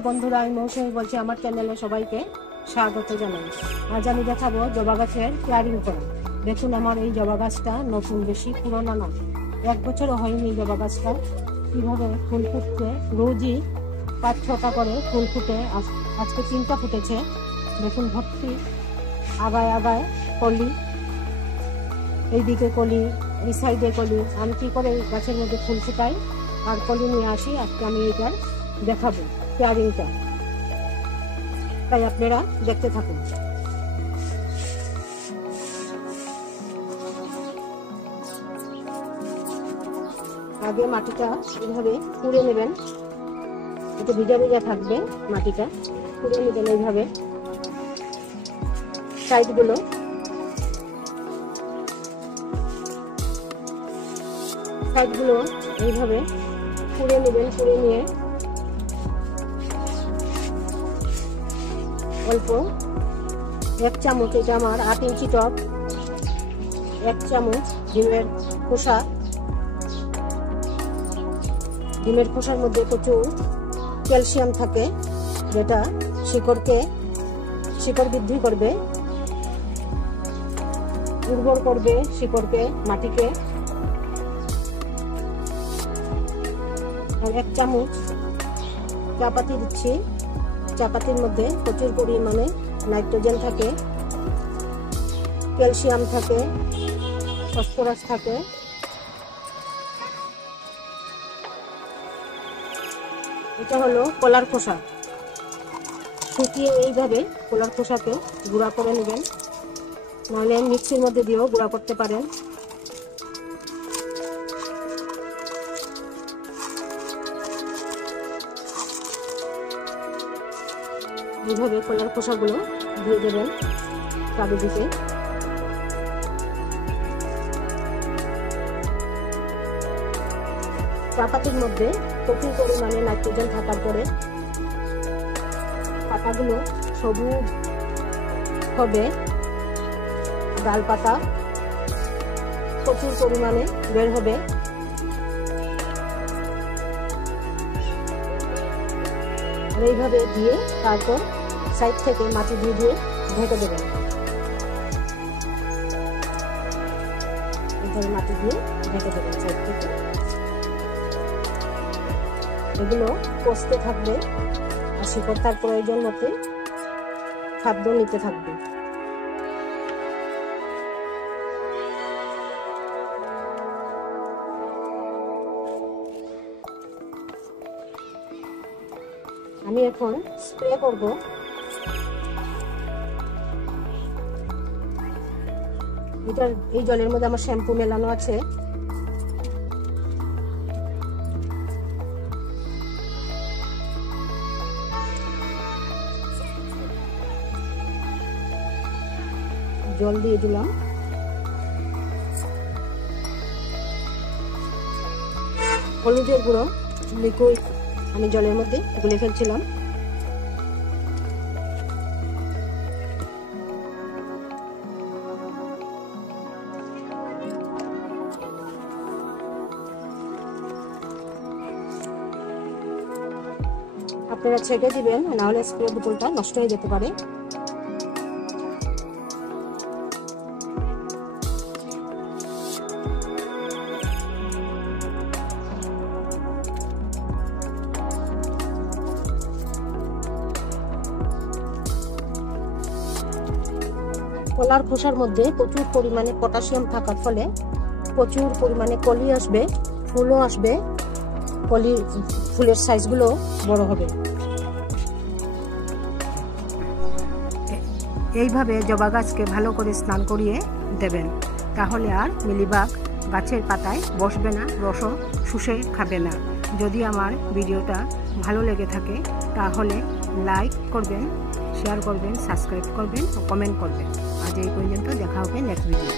নমস্কার বন্ধুরা, আমি মৌসুমী বলছি। আমার চ্যানেলে সবাইকে স্বাগত জানাই। আজ আমি দেখাবো জবা গাছের কেয়ারিং করা। দেখুন, আমার এই জবা গাছটা নতুন, বেশি পুরোনো না, 1 বছরও হয়নি। জবা গাছটা কীভাবে ফুল ফুটছে, রোজই 5-6টা করে ফুল ফুটে। আজকে 3টা ফুটেছে। দেখুন, ভর্তি আগায় আগায় কলি, এইদিকে কলি, এই সাইডে কলি। আমি কী করে গাছের মধ্যে ফুল ফুটাই আর কলি নিয়ে আসি, আজকে আমি এইটার দেখাবো কেয়ারিংটা, তাই আপনারা দেখতে থাকুন। আগে মাটিটা এইভাবে খুঁড়ে নেবেন, একটু ভিজা ভিজা থাকবে মাটিটা, খুঁড়ে নেবেন এইভাবে। সাইডগুলো এইভাবে খুঁড়ে নেবেন। খুঁড়ে নিয়ে অল্প 1 চামচ, এটা আমার 8 ইঞ্চি টব, 1 চামচ ডিমের খোসা। ডিমের খোসার মধ্যে প্রচুর ক্যালসিয়াম থাকে, যেটা শিকড় বৃদ্ধি করবে, উর্বর করবে শিকড়কে, মাটিকে। আর 1 চামচ চা পাতি দিচ্ছি। চা পাতির মধ্যে প্রচুর পরিমাণে নাইট্রোজেন থাকে, ক্যালসিয়াম থাকে, ফসফরাস থাকে। এটা হলো কলার খোসা। শুকিয়ে এইভাবে কলার খোসাকে গুঁড়া করে নেবেন, নাহলে মিক্সির মধ্যে দিয়েও গুঁড়া করতে পারেন। এইভাবে কলার খোসাগুলো দিয়ে দেবেন চারিদিকে। চা পাতির মধ্যে প্রচুর পরিমাণে নাইট্রোজেন থাকার পরে পাতাগুলো সবুজ হবে, ডালপাতা প্রচুর পরিমাণে বের হবে। এইভাবে দিয়ে তারপর সাইড থেকে মাটি দিয়ে ঢেকে দেবেন। এইভাবে মাটি দিয়ে ঢেকে দেবেন সাইড থেকে। এগুলো পচতে থাকবে আর শিকড় তার প্রয়োজন মতো খাদ্য নিতে থাকবে। আমি এখন স্প্রে করব। এই জলের মধ্যে আমার শ্যাম্পু মেলানো আছে। জল দিয়ে দিলাম। হলুদের গুঁড়ো লিকুইড আমি জলের মধ্যে গুলে ফেলছিলাম। আপনারা ছেঁকে দিবেন, নাহলে স্প্রে বোতলটা নষ্ট হয়ে যেতে পারে। কলার খোসার মধ্যে প্রচুর পরিমাণে পটাশিয়াম থাকার ফলে প্রচুর পরিমাণে কলি আসবে, ফুলও আসবে। ফুলের সাইজগুলো বড় হবে। এইভাবে জবা গাছকে ভালো করে স্নান করিয়ে দেবেন, তাহলে আর মিলিবাগ গাছের পাতায় বসবে না, রসও শুষে খাবে না। যদি আমার ভিডিওটা ভালো লেগে থাকে তাহলে লাইক করবেন, শেয়ার করবেন, সাবস্ক্রাইব করবেন ও কমেন্ট করবেন। আজ এই পর্যন্ত, দেখা হবে নেক্সট ভিডিও।